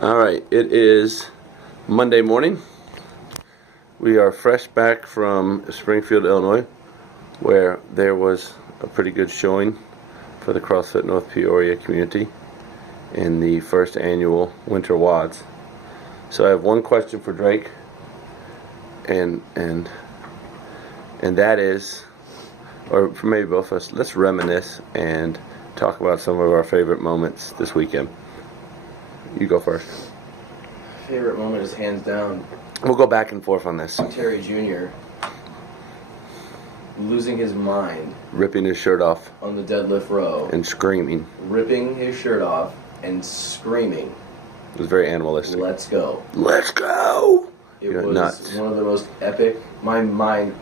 All right, it is Monday morning. We are fresh back from Springfield, Illinois, where there was a pretty good showing for the CrossFit North Peoria community in the first annual Winter Wods. So I have one question for Drake, and that is, or for maybe both of us, let's reminisce and talk about some of our favorite moments this weekend. You go first. Favorite moment is hands down We'll go back and forth on this. Terry Jr. losing his mind Ripping his shirt off on the deadlift row, and screaming. ripping his shirt off and screaming, It was very animalistic. "Let's go!" Let's go! It You're was nuts. one of the most epic. My mind,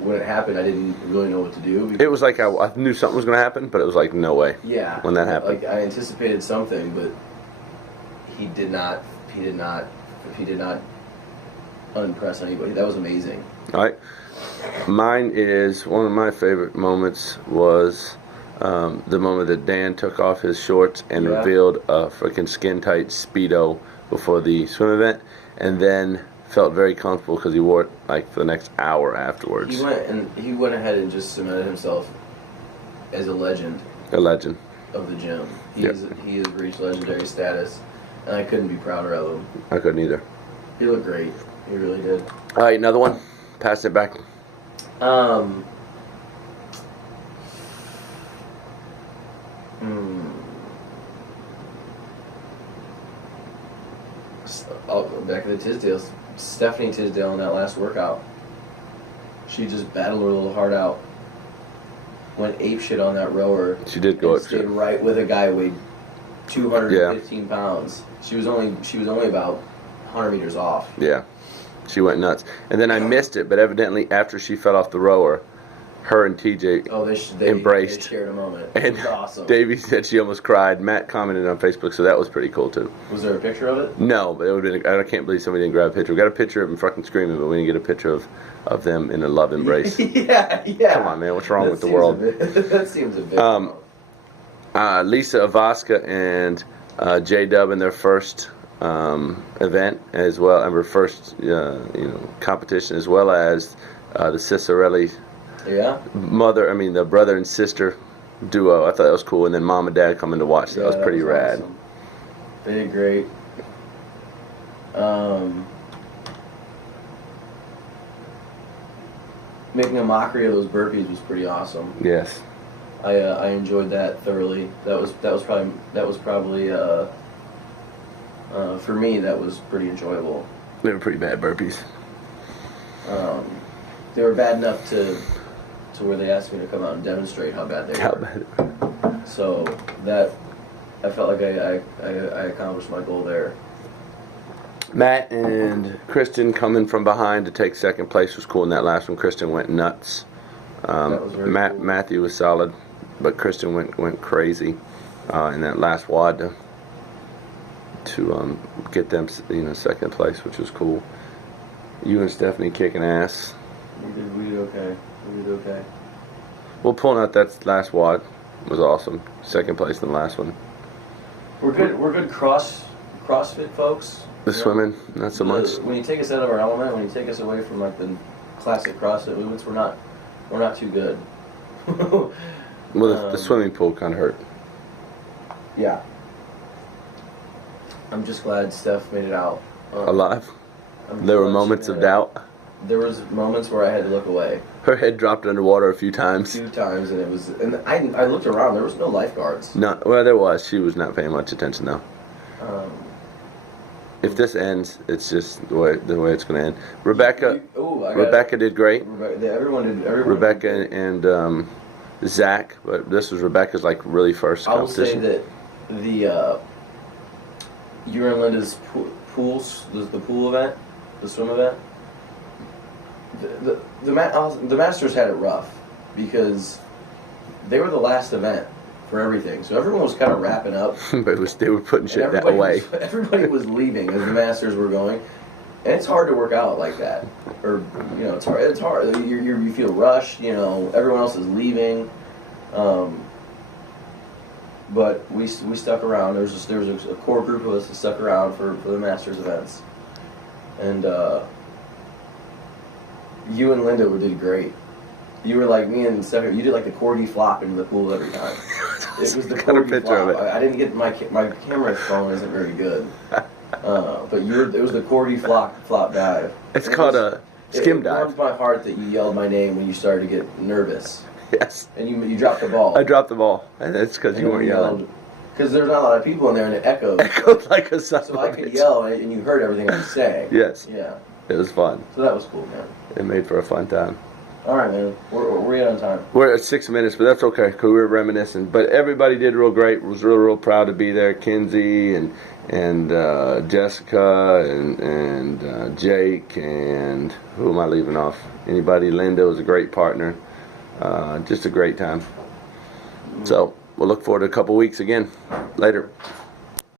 when it happened, I didn't really know what to do. It was like I knew something was going to happen, but it was like no way. Yeah, when that happened. like I anticipated something, but he did not unimpress anybody. That was amazing. All right. Mine is one of my favorite moments was the moment that Dan took off his shorts and Yeah. revealed a freaking skin tight Speedo before the swim event, and then felt very comfortable because he wore it like for the next hour afterwards. He went ahead and just cemented himself as a legend A legend. of the gym. He Yep. has reached legendary status, and I couldn't be prouder of him. I couldn't either. He looked great. He really did. All right, another one. Pass it back. Um. Oh, back at the Tisdales. Stephanie Tisdale in that last workout. She just battled her little heart out. Went apeshit on that rower. She did go and stayed apeshit. right with a guy who weighed 215 pounds. She was only about 100 meters off. Yeah, she went nuts. And then I missed it, but evidently after she fell off the rower, her and TJ embraced. They shared a moment. And It was awesome. Davey said she almost cried. Matt commented on Facebook, so that was pretty cool too. Was there a picture of it? No, but it would have been. I can't believe somebody didn't grab a picture. We got a picture of them fucking screaming, but we didn't get a picture of them in a love embrace. yeah. Come on, man. What's wrong with the world? That seems a bit. Lisa Avaska and J Dub in their first event as well, and her first competition, as well as the Cicerelli Yeah. the brother and sister duo. I thought that was cool, and then mom and dad coming to watch. That was pretty rad. Awesome. They did great. Making a mockery of those burpees was pretty awesome. Yes. I enjoyed that thoroughly. That was probably for me that was pretty enjoyable. They were pretty bad burpees. They were bad enough to where they asked me to come out and demonstrate how bad they How were. bad? So that I felt like I accomplished my goal there. Matt and Kristen coming from behind to take second place was cool in that last one. Kristen went nuts. That was very cool. Matthew was solid, but Kristen went crazy in that last wad to get them second place, which was cool. You and Stephanie kicking ass. We did okay. We did okay. Well, pulling out that last wad was awesome. Second place in the last one. We're good CrossFit folks. The swimming, not so much. When you take us out of our element, when you take us away from like the classic CrossFit movements, we're not too good. Well, the swimming pool kind of hurt. Yeah. I'm just glad Steph made it out Alive. I'm There were glad she moments made of it doubt. out. There was moments where I had to look away Her head dropped underwater a few times. 2 times, and I looked around. There was no lifeguards. No, well, there was. She was not paying much attention though. Um, If this ends, it's just the way it's going to end. Rebecca I got Rebecca did great. Everyone did. Rebecca and Zach, but this was Rebecca's like really first I will say competition. that the you were in Linda's pools, the pool event, the swim event. The Masters had it rough because they were the last event for everything, so everyone was kind of wrapping up. But they were putting shit that way. Everybody was leaving as the Masters were going, and it's hard to work out like that. Or it's hard. It's hard. You feel rushed. Everyone else is leaving. But we stuck around. There was a core group of us that stuck around for the Masters events, and you and Linda did great. You were like me and Stephanie. You did like the corgi flop into the pool every time. It was the corgi flop. I didn't get my camera phone isn't very good, but it was the corgi flop dive. It's called a skim dive. It warmed my heart that you yelled my name when you started to get nervous. Yes. And you dropped the ball. I dropped the ball, and that's because you weren't yelling. Because there's not a lot of people in there, and it echoed. Echoed like a son of a bitch. So I could yell, and you heard everything I was saying. Yes. Yeah. It was fun. So that was cool, man. It made for a fun time. All right, man. We're at on time. We're at 6 minutes, but that's okay because we were reminiscing. But everybody did real great. Was real proud to be there. Kinsey and Jessica and Jake and who am I leaving off? Anybody? Linda was a great partner. Just a great time. So we'll look forward to a couple weeks again. Later.